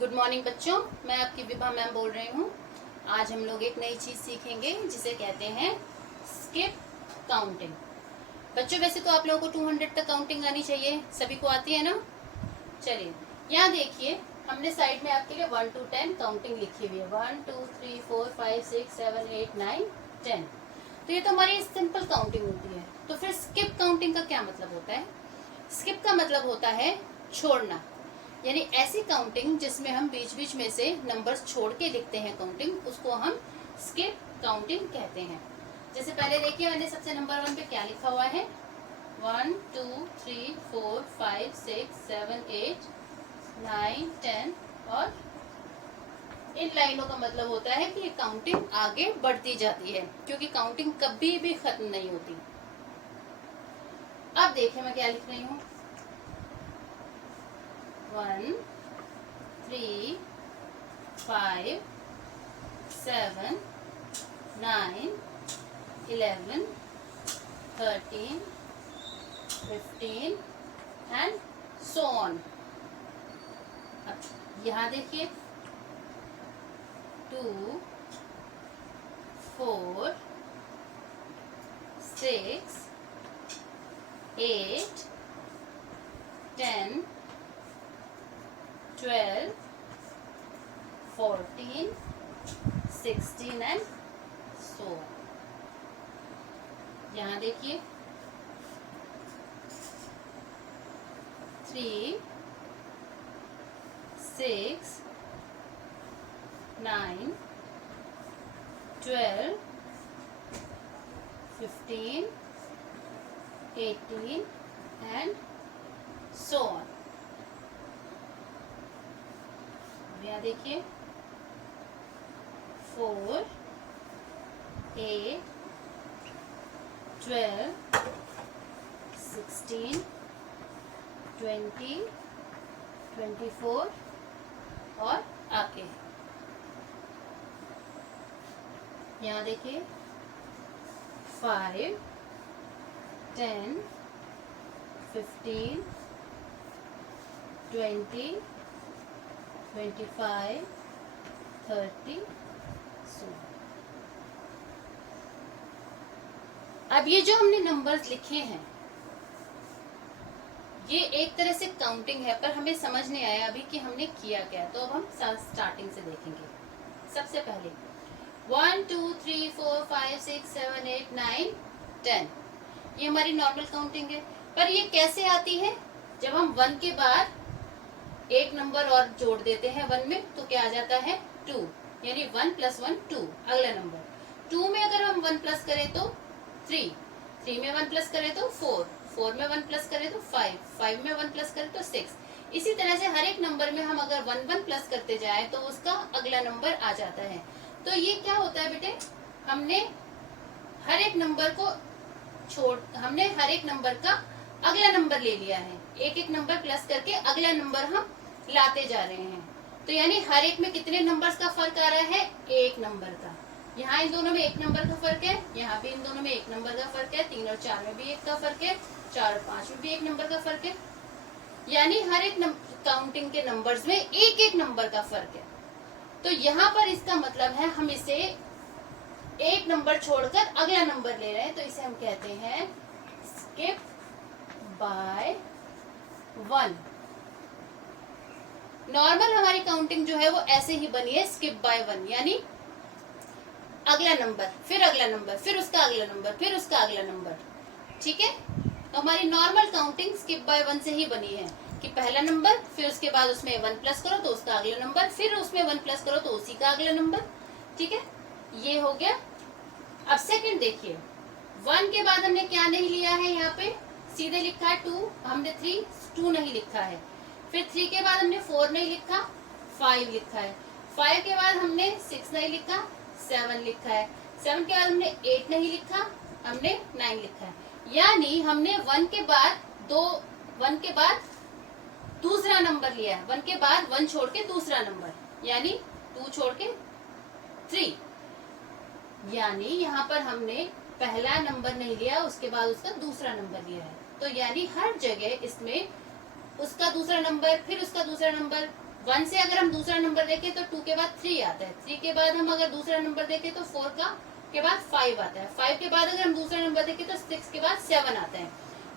Good morning बच्चों, मैं आपकी विभा मैम बोल रही हूँ। आज हम लोग एक नई चीज़ सीखेंगे जिसे कहते हैं स्किप काउंटिंग। बच्चों वैसे तो आप लोगों को 200 तक काउंटिंग आनी चाहिए, सभी को आती है ना। चलिए यहाँ देखिए, हमने साइड में आपके लिए 1 to 10 काउंटिंग लिखी हुई है। 1 2 3 4 5 6 7 8 9 10। तो ये तो हमारी सिंपल काउंटिंग होती है। तो फिर स्किप काउंटिंग का क्या मतलब होता है? स्किप का मतलब होता है छोड़ना, यानी ऐसी काउंटिंग जिसमें हम बीच बीच में से नंबर्स छोड़ के लिखते हैं काउंटिंग, उसको हम स्किप काउंटिंग कहते हैं। जैसे पहले देखिए, मैंने सबसे नंबर 1 पे क्या लिखा हुआ है, 1 2 3 4 5 6 7 8 9 10। और इन लाइनों का मतलब होता है कि काउंटिंग आगे बढ़ती जाती है, क्योंकि काउंटिंग कभी भी खत्म नहीं होती। अब देखिए मैं क्या लिख रही हूँ, 1 3 5 7 9 11 13 15 एंड सो ऑन। अब यहाँ देखिए, 2 4 6 8 10 12 14 16 एंड सो। यहाँ देखिए, 3 6 9 12 15 18 एंड सो ऑन। यहाँ देखिए, 4 8 12 16 20 24 और आगे। यहाँ देखिए, 5 10 15 20 25 30 सो। अब ये जो हमने नंबर्स लिखे हैं, ये एक तरह से काउंटिंग है, पर हमें समझ नहीं आया अभी कि हमने किया क्या। तो अब हम स्टार्टिंग से देखेंगे। सबसे पहले 1 2 3 4 5 6 7 8 9 10, ये हमारी नॉर्मल काउंटिंग है। पर ये कैसे आती है? जब हम 1 के बाद एक नंबर और जोड़ देते हैं 1 में, तो क्या आ जाता है 2, यानी 1 + 1 2, अगला नंबर। 2 में अगर हम 1 प्लस करें तो 3, 3 में 1 प्लस करें तो 4, 4 में 1 प्लस करें तो 5, 5 में 1 प्लस करें तो 6। इसी तरह से हर एक नंबर में हम अगर 1 प्लस करते जाए तो उसका अगला नंबर आ जाता है। तो ये क्या होता है बेटे, हमने हर एक नंबर को हमने हर एक नंबर का अगला नंबर ले लिया है, एक एक नंबर प्लस करके अगला नंबर हम लाते जा रहे हैं। तो यानी हर एक में कितने नंबर्स का फर्क आ रहा है? एक नंबर का। यहाँ इन दोनों में एक नंबर का फर्क है, यहाँ भी इन दोनों में एक नंबर का फर्क है, 3 और 4 में भी एक का फर्क है, 4 और 5 में भी एक नंबर का फर्क है। यानी हर एक काउंटिंग के नंबर्स में एक एक नंबर का फर्क है। तो यहाँ पर इसका मतलब है हम इसे एक नंबर छोड़कर अगला नंबर ले रहे हैं, तो इसे हम कहते हैं स्किप बाय 1। नॉर्मल हमारी काउंटिंग जो है वो ऐसे ही बनी है, स्किप बाय 1, यानी अगला नंबर, फिर अगला नंबर, फिर उसका अगला नंबर, फिर उसका अगला नंबर। ठीक है, तो हमारी नॉर्मल काउंटिंग स्किप बाय 1 से ही बनी है कि पहला नंबर, फिर उसके बाद उसमें 1 प्लस करो तो उसका अगला नंबर, फिर उसमें 1 प्लस करो तो उसी का अगला नंबर। ठीक है, ये हो गया। अब सेकंड देखिए, 1 के बाद हमने क्या नहीं लिया है, यहाँ पे सीधे लिखा है 2, हमने 2 नहीं लिखा है। फिर 3 के बाद हमने 4 नहीं लिखा, 5 लिखा है। 5 के बाद हमने 6 नहीं लिखा, 7 लिखा है। 7 के बाद हमने 8 नहीं लिखा, हमने 9 लिखा है। यानी हमने 1 के बाद दूसरा नंबर लिया है, 1 के बाद 1 छोड़ के दूसरा नंबर, यानी 2 छोड़ के 3। यानी यहाँ पर हमने पहला नंबर नहीं लिया, उसके बाद उसका दूसरा नंबर लिया है। तो यानी हर जगह इसमें उसका दूसरा नंबर, फिर उसका दूसरा नंबर, 1 से अगर हम दूसरा नंबर देखें तो 2 के बाद 3 आता है, 3 के बाद हम अगर दूसरा नंबर देखें तो 4 के बाद 5 आता है, 5 के बाद अगर हम दूसरा नंबर देखें तो 6 के बाद 7 आता है,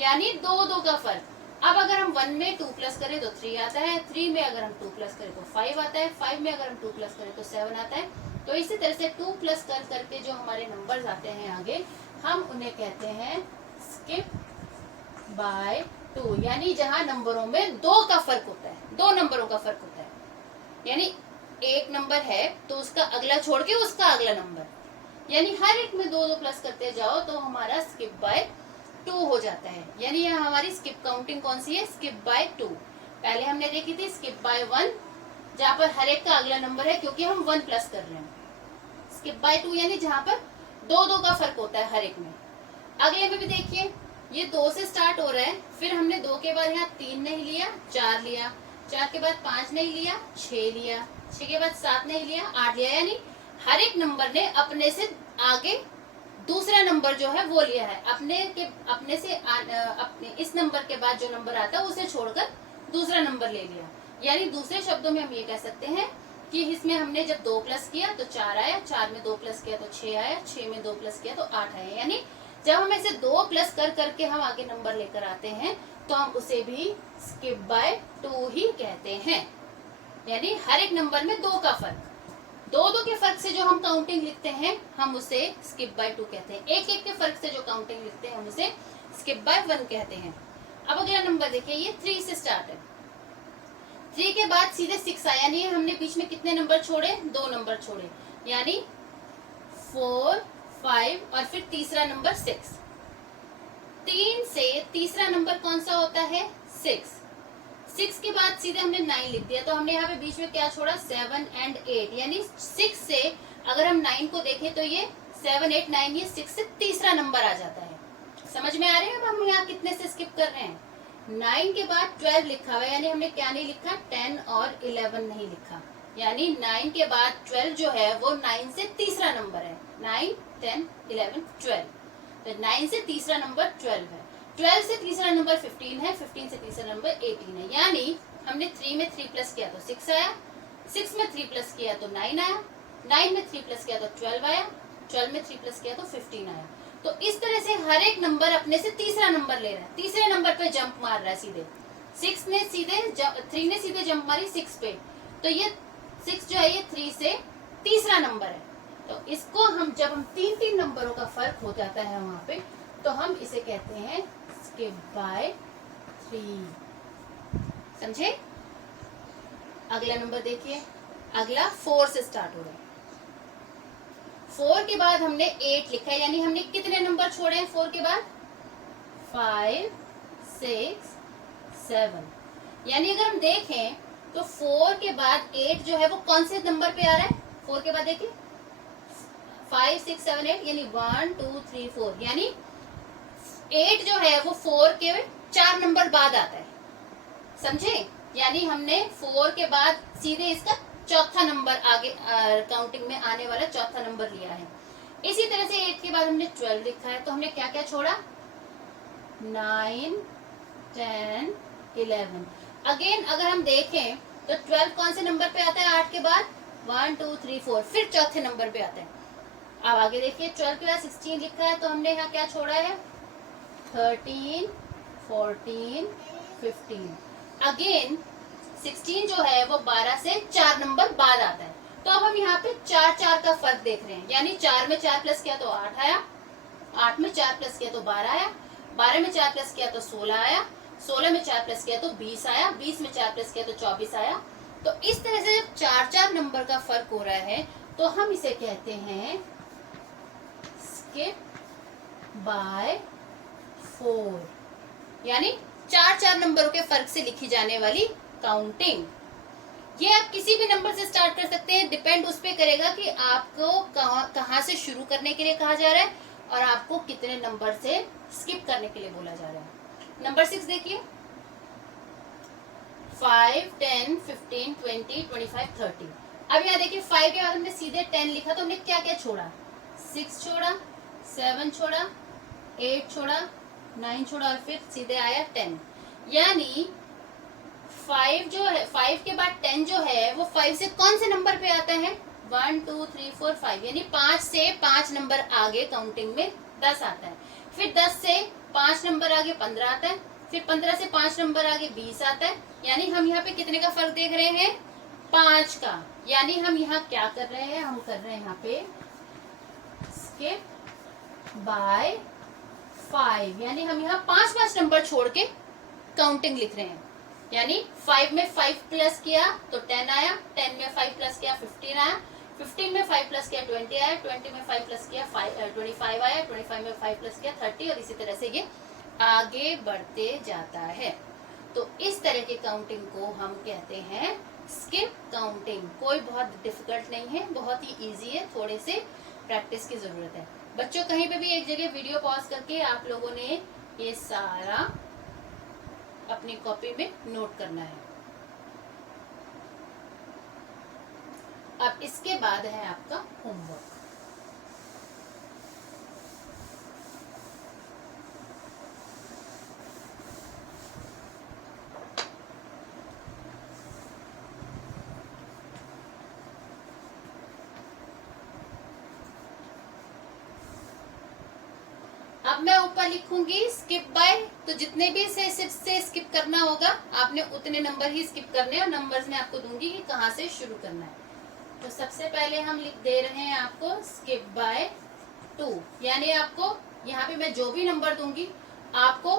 यानी 2 का फर्क। अब अगर हम 1 में 2 प्लस करें तो 3 आता है, 3 में अगर हम 2 प्लस करें तो 5 आता है, 5 में अगर हम 2 प्लस करें तो 7 आता है। तो इसी तरह से 2 प्लस कर करके जो हमारे नंबर्स आते हैं आगे, हम उन्हें कहते हैं स्किप बाय 2, यानी जहां नंबरों में 2 का फर्क होता है, 2 नंबरों का फर्क होता है। यानी एक नंबर है तो उसका अगला छोड़ के उसका अगला नंबर, यानी हर एक में 2 प्लस करते जाओ तो हमारा स्किप बाय 2 हो जाता है। यानी यहाँ हमारी स्किप काउंटिंग कौन सी है, स्किप बाय 2। पहले हमने देखी थी स्किप बाय 1, जहाँ पर हर एक का अगला नंबर है क्योंकि हम 1 प्लस कर रहे हैं। स्किप बाय 2 यानी जहाँ पर 2 का फर्क होता है हर एक में। अगले में भी देखिए, ये 2 से स्टार्ट हो रहा है, फिर हमने 2 के बाद यहाँ 3 नहीं लिया, 4 लिया, 4 के बाद 5 नहीं लिया, 6 लिया, 6 के बाद 7 नहीं लिया, 8 लिया, यानी हर एक नंबर ने अपने से आगे दूसरा नंबर जो है वो लिया है, अपने से अपने इस नंबर के बाद जो नंबर आता है उसे छोड़कर दूसरा नंबर ले लिया। यानी दूसरे शब्दों में हम ये कह सकते हैं कि इसमें हमने जब 2 प्लस किया तो 4 आया, 4 में 2 प्लस किया तो 6 आया, 6 में 2 प्लस किया तो 8 आया। यानी जब हम ऐसे 2 प्लस कर करके हम आगे नंबर लेकर आते हैं तो हम उसे भी स्किप बाय 2 ही कहते हैं। यानी हर एक नंबर में 2 का फर्क, 2 के फर्क से जो हम काउंटिंग लिखते हैं हम उसे स्किप बाय 2 कहते हैं। एक के फर्क से जो काउंटिंग लिखते हैं हम उसे स्किप बाय 1 कहते हैं। अब अगला नंबर देखिए, ये 3 से स्टार्ट है, 3 के बाद सीधे 6 आया, यानी हमने बीच में कितने नंबर छोड़े, 2 नंबर छोड़े, यानी 4, 5 और फिर तीसरा नंबर 6। 3 से तीसरा नंबर कौन सा होता है, 6। 6 के बाद सीधे हमने 9 लिख दिया, तो हमने यहाँ पे बीच में क्या छोड़ा, 7 एंड 8, यानी 6 से अगर हम 9 को देखें तो ये 7, 8, 9, ये 6 से तीसरा नंबर आ जाता है। समझ में आ रहे हैं अब हम यहाँ कितने से स्किप कर रहे हैं। 9 के बाद 12 लिखा हुआ है, यानी हमने क्या नहीं लिखा, 10 और 11 नहीं लिखा, यानी 9 के बाद 12 जो है वो 9 से तीसरा नंबर है, 9, 10, 11, 12, तो 9 से तीसरा नंबर 12 है, 12 से तीसरा नंबर 15 है, 15 से तीसरा नंबर 18 है। यानी हमने 3 में 3 प्लस किया तो 6 आया, 6 में 3 प्लस किया तो 9 आया, 9 में 3 प्लस किया तो 12 आया, 12 में 3 प्लस किया तो 15 आया। तो इस तरह से हर एक नंबर अपने से तीसरा नंबर ले रहा है, तीसरे नंबर पे जंप मार रहा है सीधे। 3 ने सीधे जंप मारी 6 पे, तो ये 6 जो है ये 3 से तीसरा नंबर है। तो इसको हम जब हम 3 नंबरों का फर्क हो जाता है वहां पे, तो हम इसे कहते हैं स्किप बाय 3। समझे। अगला नंबर देखिए, अगला 4 से स्टार्ट हो रहा है, 4 के बाद हमने 8 लिखा है, यानी हमने कितने नंबर छोड़े हैं 4 के बाद, 5, 6, 7। यानी अगर हम देखें तो 4 के बाद 8 जो है वो कौन से नंबर पे आ रहा है, 4 के बाद देखिए 5, 6, 7, 8, यानी 1, 2, 3, 4, यानी 8 जो है वो 4 के 4 नंबर बाद आता है। समझे, यानी हमने 4 के बाद सीधे इसका चौथा नंबर आगे काउंटिंग में आने वाला चौथा नंबर लिया है। इसी तरह से 8 के बाद हमने 12 लिखा है, तो हमने क्या क्या छोड़ा, 9, 10, 11। अगेन अगर हम देखें तो 12 कौन से नंबर पे आता है, 8 के बाद 1, 2, 3, 4, फिर चौथे नंबर पे आता है। अब आगे देखिए 12 के बाद 16 लिखा है, तो हमने यहाँ क्या छोड़ा है, 13, 14, 15। अगेन 16 जो है वो 12 से 4 नंबर बाद आता है। तो अब हम यहाँ पे 4 का फर्क देख रहे हैं, यानी 4 में 4 प्लस किया तो 8 आया, 8 में 4 प्लस किया तो 12 आया, 12 में 4 प्लस किया तो 16 आया, 16 में 4 प्लस किया तो 20 आया, 20 में 4 प्लस किया तो 24 आया। तो इस तरह से जब 4 नंबर का फर्क हो रहा है तो हम इसे कहते हैं स्किप बाय 4, यानी 4 नंबरों के फर्क से लिखी जाने वाली काउंटिंग। ये आप किसी भी नंबर से स्टार्ट कर सकते हैं, डिपेंड उस पे करेगा कि आपको कहाँ से शुरू करने के लिए कहा जा रहा है और आपको कितने नंबर से स्किप करने के लिए बोला जा रहा है। नंबर 6 देखिए, 5, 10, 15, 20, 25, 30। अब यहाँ देखिए 5 के बाद हमने सीधे 10 लिखा, तो हमने क्या क्या छोड़ा, 6 छोड़ा, 7 छोड़ा, 8 छोड़ा, 9 छोड़ा और फिर सीधे आया 10। यानी 5 जो है, 5 के बाद 10 10 जो है वो 5 से कौन से नंबर पे आता है? 1 2 3 4 5, यानी 5 से 5 नंबर आगे काउंटिंग में 10 आता है। फिर 10 से 5 नंबर आगे 15 आता है। फिर 15 से 5 नंबर आगे 20 आता है। यानी हम यहाँ पे कितने का फर्क देख रहे हैं? 5 का। यानी हम यहाँ क्या कर रहे हैं? हम कर रहे हैं यहाँ पे स्किप बाय 5, यानी हम यहाँ 5 नंबर छोड़ के काउंटिंग लिख रहे हैं। यानी 5 में 5 प्लस किया तो 10 आया, 10 में 5 प्लस किया 15 आया, 15 में 5 प्लस किया 20 आया, 20 में 5 प्लस किया 25 आया, 25 में 5 प्लस किया 30, और इसी तरह से ये आगे बढ़ते जाता है। तो इस तरह की काउंटिंग को हम कहते हैं स्किप काउंटिंग। कोई बहुत डिफिकल्ट नहीं है, बहुत ही इजी है, थोड़े से प्रैक्टिस की जरूरत है। बच्चों कहीं पे भी एक जगह वीडियो पॉज करके आप लोगों ने ये सारा अपनी कॉपी में नोट करना है। अब इसके बाद है आपका होमवर्क। अब मैं ऊपर लिखूंगी स्किप बाय, तो जितने भी से स्किप करना होगा आपने उतने नंबर ही स्किप करने हैं, और नंबर्स में आपको दूंगी कि कहाँ से शुरू करना है। तो सबसे पहले हम लिख दे रहे हैं आपको स्किप बाय 2, यानी आपको यहाँ पे मैं जो भी नंबर दूंगी आपको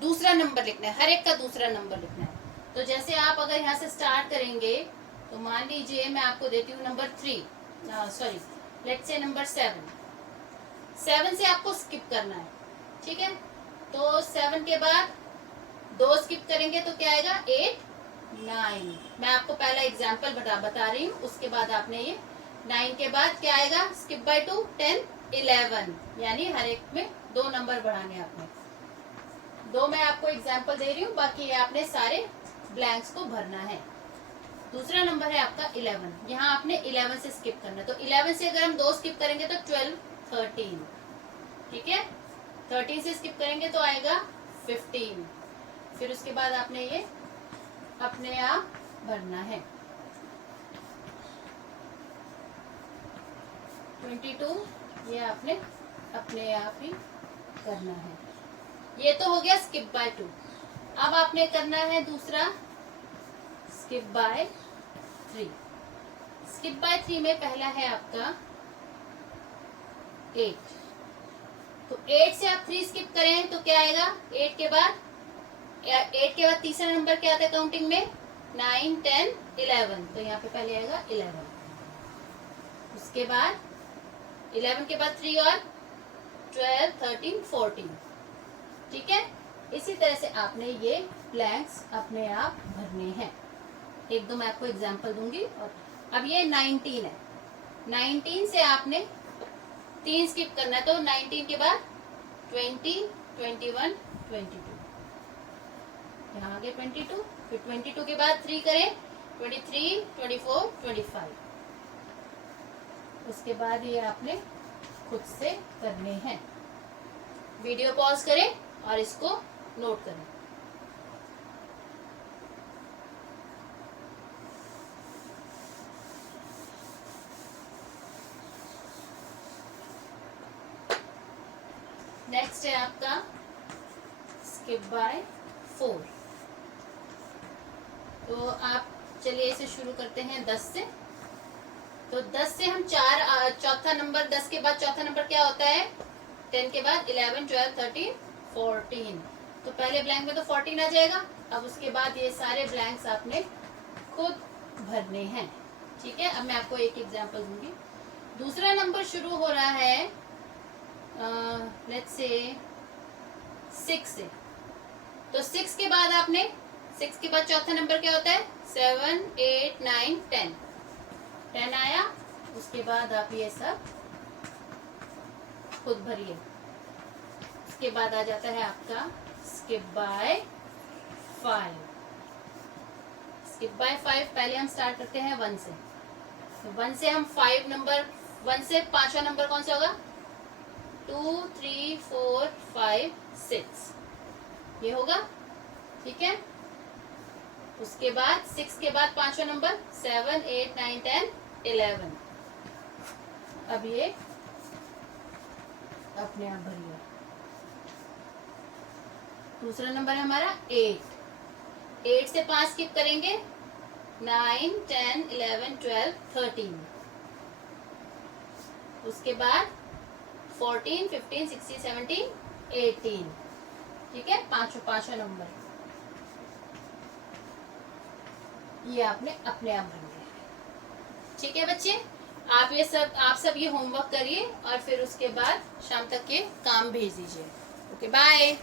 दूसरा नंबर लिखना है, हर एक का दूसरा नंबर लिखना है। तो जैसे आप अगर यहाँ से स्टार्ट करेंगे तो मान लीजिए मैं आपको देती हूँ नंबर 3, लेट्स से नंबर 7 से आपको स्किप करना है, ठीक है। तो 7 के बाद 2 स्किप करेंगे तो क्या आएगा? 8 9। मैं आपको पहला एग्जांपल बता रही हूँ, उसके बाद आपने ये 9 के बाद क्या आएगा? स्किप बाय 2 10 11, यानी हर एक में 2 नंबर बढ़ाने आपने। 2 मैं आपको एग्जांपल दे रही हूँ, बाकी आपने सारे ब्लैंक्स को भरना है। दूसरा नंबर है आपका 11, यहाँ आपने 11 से स्किप करना है। तो 11 से अगर हम 2 स्किप करेंगे तो 12 13, ठीक है। 13 से स्किप करेंगे तो आएगा 15। फिर उसके बाद आपने ये अपने आप भरना है। 22 ये आपने अपने आप ही करना है। ये तो हो गया स्किप बाय 2। अब आपने करना है दूसरा स्किप बाय 3। स्किप बाय 3 में पहला है आपका 8। तो 8 से आप 3 स्किप करें तो क्या आएगा? 8 के बाद तीसरा नंबर क्या आता है काउंटिंग में? 9 10 11, तो यहाँ पे पहले आएगा 11। उसके बाद 11 के बाद 3 और 12 13 14, ठीक है। इसी तरह से आपने ये ब्लैंक्स अपने आप भरने हैं। एक दो मैं आपको एग्जांपल दूंगी। और अब ये 19 है, 19 से आपने 3 स्किप करना है, तो 19 के बाद 20 21 22, यहाँ आगे 22, फिर 22 के बाद 3 करें 23 24 25। उसके बाद ये आपने खुद से करने हैं। वीडियो पॉज करें और इसको नोट करें। नेक्स्ट है आपका स्किप बाय 4। तो आप चलिए इसे शुरू करते हैं 10 से। तो 10 से हम चौथा नंबर, 10 के बाद चौथा नंबर क्या होता है? 10 के बाद 11 12 13 14। तो पहले ब्लैंक में तो 14 आ जाएगा। अब उसके बाद ये सारे ब्लैंक्स आपने खुद भरने हैं, ठीक है। अब मैं आपको एक एग्जांपल दूंगी। दूसरा नंबर शुरू हो रहा है लेट्स से 6 से। तो 6 के बाद आपने 6 के बाद चौथा नंबर क्या होता है? 7 8 9 10, 10 आया। उसके बाद आप ये सब खुद भरिए। उसके बाद आ जाता है आपका स्किप बाय 5। स्किप बाय 5 पहले हम स्टार्ट करते हैं 1 से। तो 1 से हम 5 नंबर, 1 से 5वां नंबर कौन सा होगा? 2 3 4 5 6, ये होगा, ठीक है। उसके बाद 6 के बाद 5वां नंबर 7 8 9 10 11। अब ये अपने आप भरिए। दूसरा नंबर है हमारा 8। 8 से 5 स्किप करेंगे 9 10 11 12 13। उसके बाद 14 15 16 17 18। ठीक है, पांचवा नंबर ये आपने अपने आप भर लिया। ठीक है बच्चे, आप सब ये होमवर्क करिए और फिर उसके बाद शाम तक के काम भेज दीजिए। Okay bye.